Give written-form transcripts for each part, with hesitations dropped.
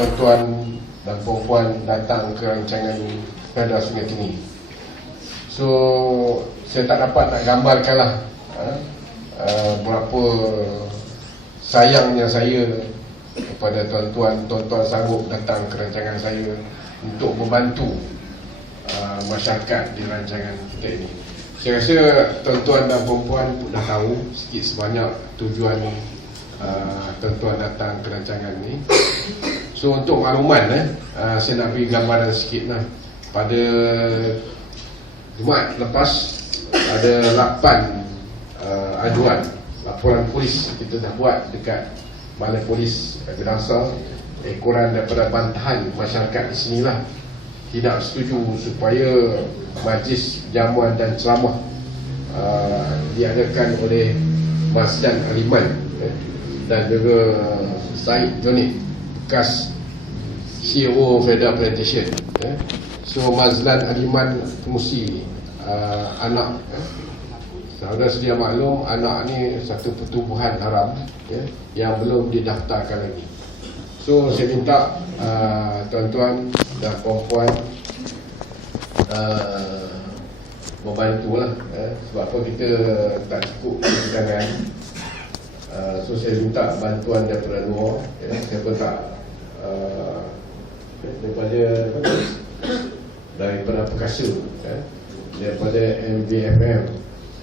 tuan-tuan dan puan-puan datang ke rancangan Perda Sungai Tinggi. So saya tak dapat nak gambarkanlah berapa sayangnya saya kepada tuan-tuan sanggup datang ke rancangan saya untuk membantu masyarakat di rancangan kita ini. Saya rasa tuan-tuan dan puan-puan dah tahu sikit sebanyak tujuan tuan-tuan datang ke rancangan ini. So untuk makluman saya nak beri gambaran sikit lah. Pada Jumaat lepas ada 8 aduan laporan polis kita dah buat dekat Balai Polis Kedangsar. Ekoran daripada bantahan masyarakat di sinilah tidak setuju supaya majlis jamuan dan ceramah diadakan oleh Mazlan Aliman dan juga Syed Jonit, bekas CEO Federal Plantation. So Mazlan Aliman fungsi anak, saudara sedia maklum, anak ni satu pertubuhan haram yang belum didaftarkan lagi. So saya minta tuan-tuan dan puan-puan membantulah, sebab apa kita tak cukup ketegangan. So saya minta bantuan daripada luar, saya pun tak daripada Perkasa, daripada MVFM,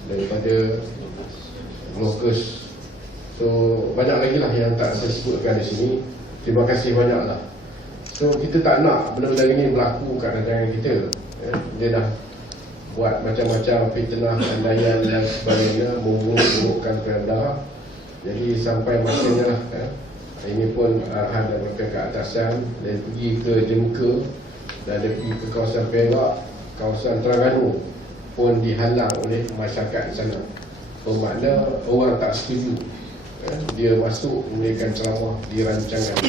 daripada Locus. So banyak lagi lah yang tak saya sebutkan di sini. Terima kasih banyaklah. So kita tak nak benda-benda ini berlaku kat rancangan kita. Dia dah buat macam-macam fitnah, andaian dan sebagainya, memburuk-burukkan Perda. Jadi sampai masanya lah, ini pun arahan daripada keatasan. Dia pergi ke Jemka dan dia pergi ke kawasan Perak, kawasan Terengganu pun dihalang oleh masyarakat di sana. Bermakna orang tak setuju dia masuk memberikan ceramah di rancangan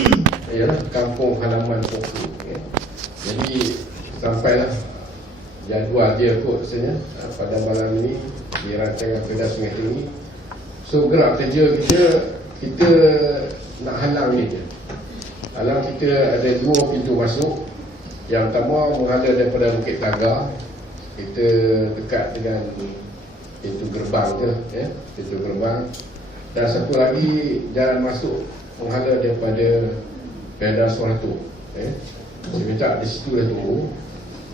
kampung halaman Poker. Jadi sampailah jadual dia kot rasanya pada malam ini di rancangan Perda Sungai Tinggi. So gerak kerja kita nak halang dia. Halang kita ada 2 pintu masuk. Yang pertama menghala daripada Bukit Tagar, kita dekat dengan pintu gerbang tu, pintu gerbang. Dan satu lagi jalan masuk menghala daripada Perda Suharto. Saya minta di situ dah tunggu.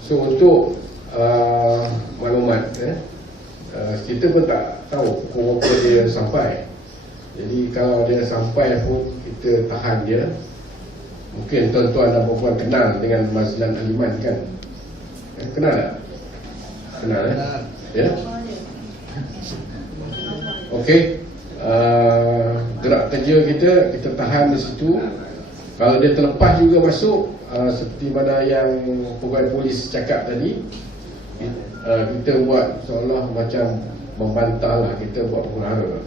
So untuk maklumat, kita pun tak tahu pukul berapa dia sampai. Jadi kalau dia sampai pun kita tahan dia. Mungkin tuan-tuan dan puan-puan kenal dengan Mazlan Aliman kan? Kenal tak? Kenal ya? Okey. Gerak kerja kita tahan di situ. Kalau dia terlepas juga masuk, seperti mana yang pegawai polis cakap tadi, kita buat seolah macam membantah lah, kita buat hura-hura.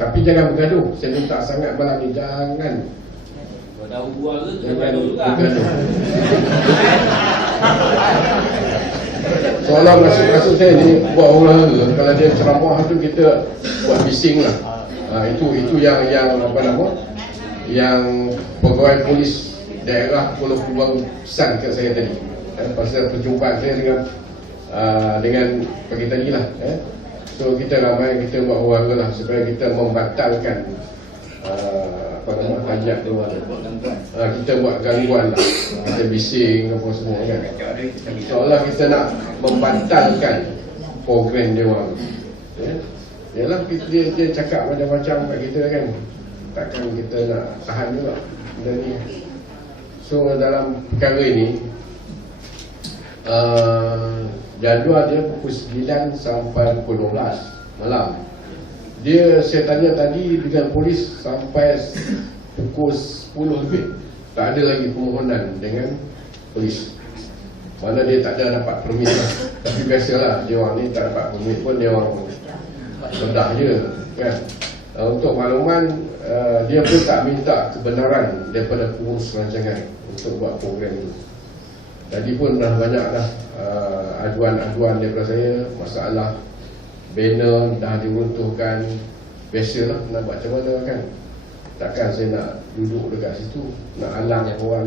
Tapi jangan bergaduh. Saya minta sangat malam ni, jangan bergaduh. Seolah masuk saya ni buat hura-hura. Kalau dia ceramah tu kita buat bising lah. Itu yang apa nama, yang pegawai polis daerah Pulau Kubang pesan ke saya tadi, pasal perjumpaan saya dengan pagi tadi lah. So kita ramai, kita buat hura-hura lah supaya kita membatalkan apa nama hajat dia. Kita buat gangguan lah, kita bising apa semua kan, seolah kita nak membatalkan program dia orang. Yalah, dia cakap macam-macam kat kita kan, takkan kita nak tahan juga benda ni. So dalam perkara ini jadual dia pukul 9 sampai pukul 12 malam. Saya tanya tadi dengan polis sampai pukul 10 lebih, tak ada lagi permohonan dengan polis. Mana dia tak ada dapat permit lah. Tapi biasalah, dia orang ni tak dapat permit pun dia orang rendah je kan. Untuk makluman, dia pun tak minta kebenaran daripada pengurus rancangan untuk buat program itu. Tadi pun dah banyak dah aduan-aduan daripada saya, masalah banner dah diruntuhkan. Biasalah, nak buat macam mana kan. Takkan saya nak duduk dekat situ, nak halang orang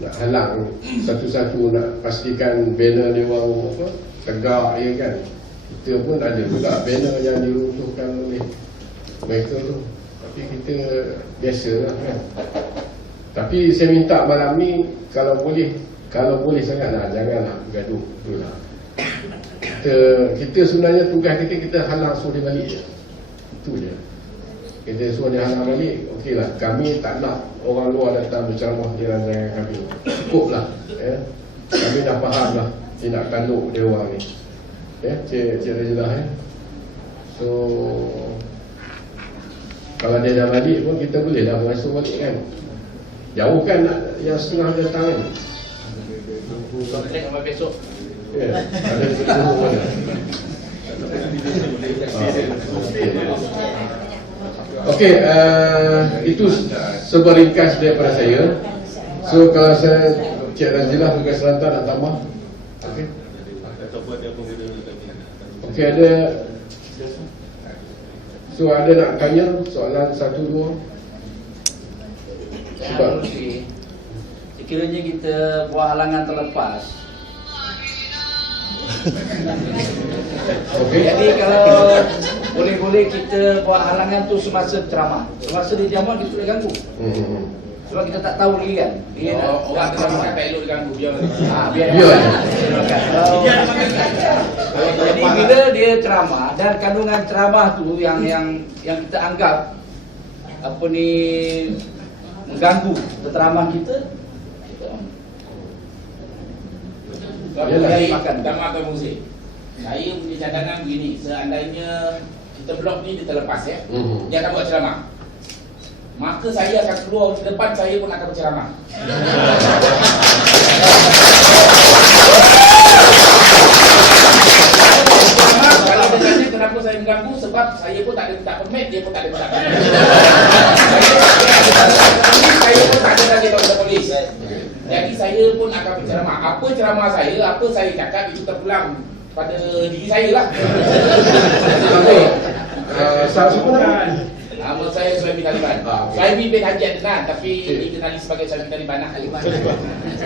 nak halang satu-satu, nak pastikan banner dia orang apa tegak, ya kan. Kita pun ada juga banner yang diruntuhkan oleh mereka tu, tapi kita biasalah kan. Tapi saya minta malam ni kalau boleh sangatlah janganlah bergaduh, itulah. Kita sebenarnya tugas kita halang suruh dia balik je. Itu je. Kita suruh dia halang balik, okeylah. Kami tak nak orang luar datang berceramah di rancangan kami. Cukuplah, ya. Kami dah faham lah tindak tanduk dia orang ni. Ya, Cik Rajilah, ya. So kalau dia dah balik pun kita boleh dah mengasuh balik kan. Jauh kan yang setengah datang kan. Kontrak sampai besok. Ya, ada bertemu mana. Okey, itu sebuah ringkas daripada saya. So kalau saya Cik Razilah Tugas Selatan nak tambah. Okey. Okey, ada. So ada nak tanya soalan 1-2? Sebab sekiranya kita buat halangan terlepas. Okey. Jadi kalau boleh-boleh kita buat halangan tu semasa ceramah. Semasa dia ceramah kita boleh ganggu. Sebab kita tak tahu lagi kan. Dia orang ceramah tak elok diganggu, biar. Biar. Jadi bila dia ceramah dan kandungan ceramah tu yang kita anggap apa ni mengganggu penceramah kita. Tak makan musik. Saya punya cadangan begini, seandainya kita blok ni dia terlepas ya, dia akan buat ceramah, maka saya akan keluar ke depan, saya pun akan berceramah. Kalau dia tanya kenapa saya mengganggu, sebab saya pun tak ada minta permit, dia pun tak ada minta permit. Saya pun tak ada lagi kepada polis. Jadi saya pun akan berceramah. Apa ceramah saya, apa saya cakap itu terpulang pada diri saya lah. Siapa nama? Nama saya Suhaimi Taliban. Suhaimi bin Haji Adnan, tapi dikenali sebagai Suhaimi Taliban.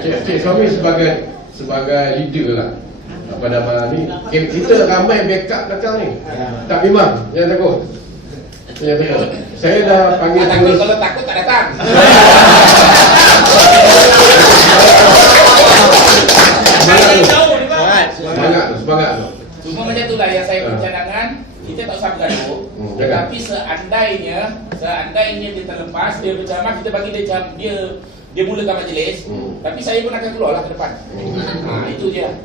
Cik Suhaimi sebagai leader lah pada malam ni. Kita ramai backup belakang ni. Tak memang, jangan takut. Jangan takut. Saya dah panggil takut, kalau takut tak datang. Semangat tu. Cuma macam tu lah yang saya bercadangan, kita tak usah bergaduh. Tetapi seandainya dia terlepas, dia berceramah, kita bagi dia mulakan majlis, tapi saya pun akan keluar lah ke depan. Itu je lah.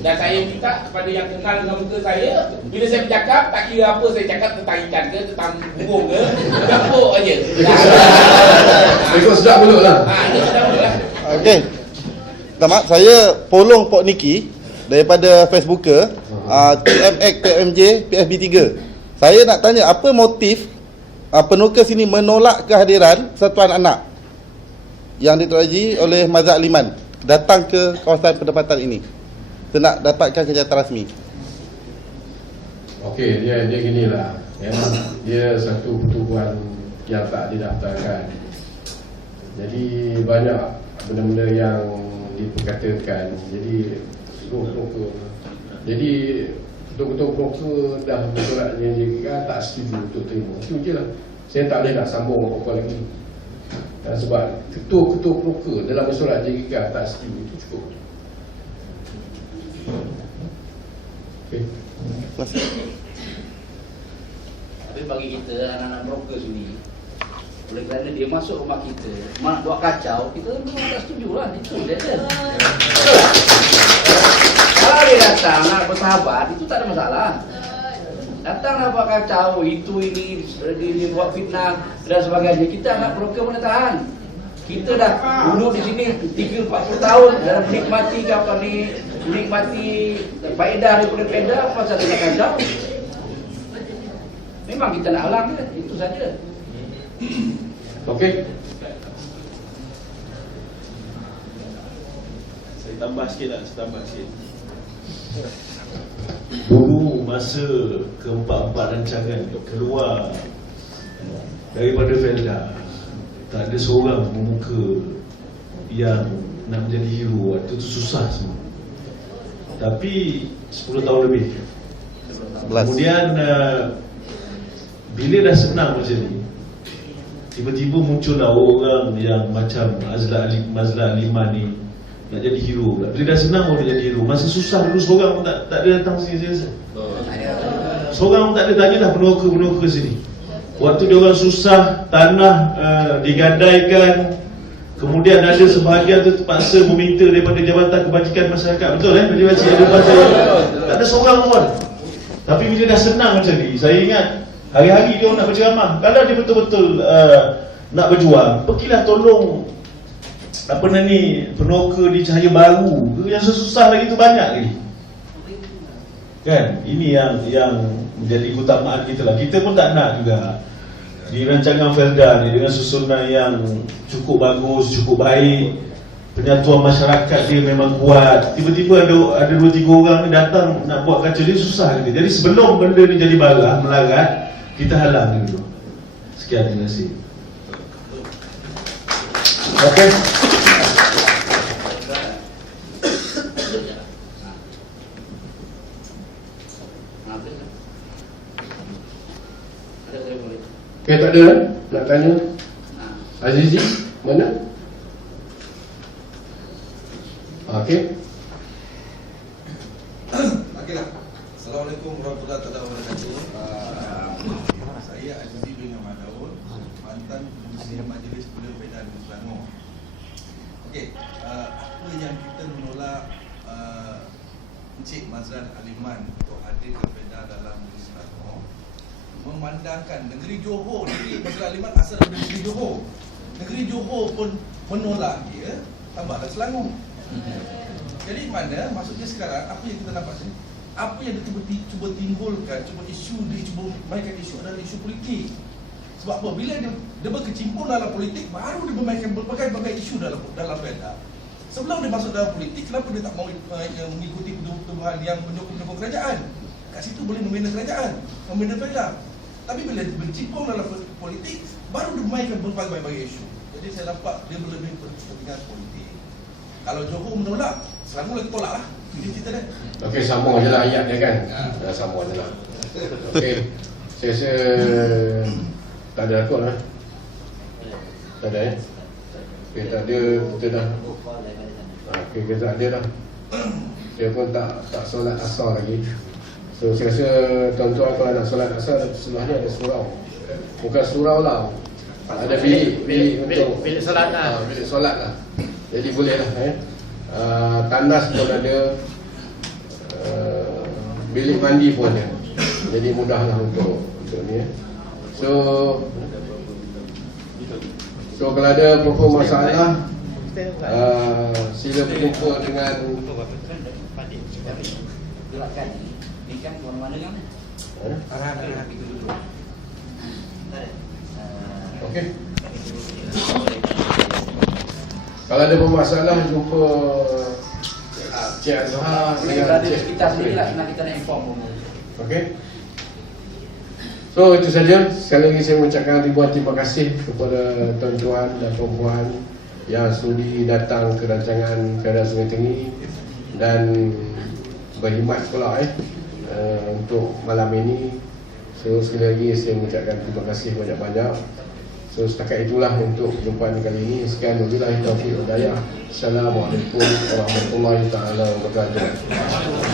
Dan saya minta kepada yang kenal dengan muka saya, bila saya bercakap, tak kira apa saya cakap tentang ikan ke, tentang burung ke, gempuk aja. Ikut sedap mulut lah. Ikut sedap mulut lah. Okey. Selamat, saya Polong Pok Niki daripada Facebooker, TMX PMJ PFB3. Saya nak tanya apa motif penukas ini menolak kehadiran Satuan Anak yang diteroji oleh Mazhab Liman datang ke kawasan penempatan ini. Saya nak dapatkan kenyataan rasmi. Okey, dia ginilah. Dia satu pertubuhan yang tak didaftarkan. Jadi banyak benda-benda yang diperkatakan. Jadi broker. Jadi betul-betul broker dah bersolat JJK tak setuju untuk terima. Itu je lah. Saya tak boleh nak sambung apa-apa lagi. Sebab ketua-ketua broker dalam bersolat JJK tak setuju. Itu cukup. Okay. Tapi bagi kita anak-anak broker sini, oleh kerana dia masuk rumah kita, nak buat kacau, kita memang tak setuju lah. Itu dia. Kalau dia datang nak bersahabat, itu tak ada masalah. Datang nak buat kacau, itu ini dia buat fitnah dan sebagainya. Kita anak broker mana tahan. Kita dah duduk di sini 30-40 tahun dalam menikmati faedah daripada faedah, apa pasal dia nak kacau. Memang kita nak halang dia, itu saja. Okey. Saya tambah sikit lah, dulu masa keempat-empat rancangan keluar daripada Felda, tak ada seorang memuka yang nak menjadi hero. Waktu tu susah semua. Tapi 10 tahun lebih 11. kemudian bila dah senang macam ni, tiba-tiba muncullah orang yang macam Mazlan Aliman ni nak jadi hero pula. Bila dah senang pun dia jadi hero. Masa susah dulu seorang pun tak ada datang sini saya rasa. Seorang pun tak ada, tanyalah peneroka sini. Waktu dia orang susah, tanah digadaikan, kemudian ada sebahagian tu terpaksa meminta daripada Jabatan Kebajikan Masyarakat. Betul Dia baca ada pasal. Tak ada seorang pun. Tapi bila dah senang macam ni, saya ingat hari-hari dia orang nak berceramah. Kalau dia betul-betul nak berjuang, pergilah tolong peneroka di Cahaya Baru. Yang susah lagi tu banyak lagi. Kan? Ini yang menjadi keutamaan kita lah. Kita pun tak nak juga di rancangan Felda ni dengan susunan yang cukup bagus, cukup baik, penyatuan masyarakat dia memang kuat. Tiba-tiba ada 2-3 orang ni datang nak buat kacau, dia susah gitu. Jadi sebelum benda ni jadi barang melarat, kita halang dulu. Sekian, terima kasih. Okey. Okey, tak ada nak tanya. Azizi, mana? Okey. Okeylah. Assalamualaikum warahmatullahi wabarakatuh. Saya Azizi bin Ahmadaun, mantan Pengurusi Majlis Kuliah Medan Selangor. Okey, apa yang kita menolak Encik Mazlan Aliman untuk hadir ke Medan dalam Majlis Selangor, memandangkan negeri Johor, negeri Mazlan Aliman asal dari negeri Johor. Negeri Johor pun menolak dia, tambahlah Selangor. Jadi mana maksudnya sekarang apa yang kita nampak sini, apa yang dia cuba timbulkan, cuba isu dia, cuba mainkan isu adalah isu politik. Sebab apa? Bila dia berkecimpung dalam politik, baru dia memainkan berbagai isu dalam Felda. Sebelum dia masuk dalam politik, kenapa dia tak mahu mengikuti pertumbuhan yang penyokong kerajaan? Kat situ boleh membina kerajaan, membina Felda. Tapi bila dia berkecimpung dalam politik, baru dia memainkan berbagai isu. Jadi saya nampak dia lebih berkepentingan politik. Kalau Johor menolak, Selangor lagi tolak lah. Ini cerita dia. Okey, sambung je lah ayat dia kan. Dah sambung je lah. Okey, saya rasa tak ada akut lah. Tak ada Okey, tak ada, kita dah. Okey, kita tak ada dah. Saya pun tak solat asar lagi. So saya rasa tuan-tuan kalau nak solat asar, sebelahnya ada surau. Bukan surau lah, ada bilik untuk bilik solat lah. Bilik solat lah. Jadi boleh lah tandas pun ada, bilik mandi pun ada. Jadi mudahlah untuk ni. So kalau ada apa-apa masalah, sila berjumpa dengan Ini kan mana kan? Arahan itu dulu. okey. Kalau ada masalah, jumpa Cik Azhar dengan Cik Kita sendiri lah, senang kita nak inform. okey. So itu saja. Sekali lagi saya mengucapkan ribuan terima kasih kepada tuan-tuan dan puan-puan yang sudi datang ke rancangan Felda Sungai Tenggiri dan berkhidmat pula untuk malam ini. So sekali lagi saya mengucapkan terima kasih banyak-banyak. So setakat itulah untuk perjumpaan kali ini. Sekian, wabillahi taufiq wal hidayah. Assalamualaikum warahmatullahi taala wabarakatuh.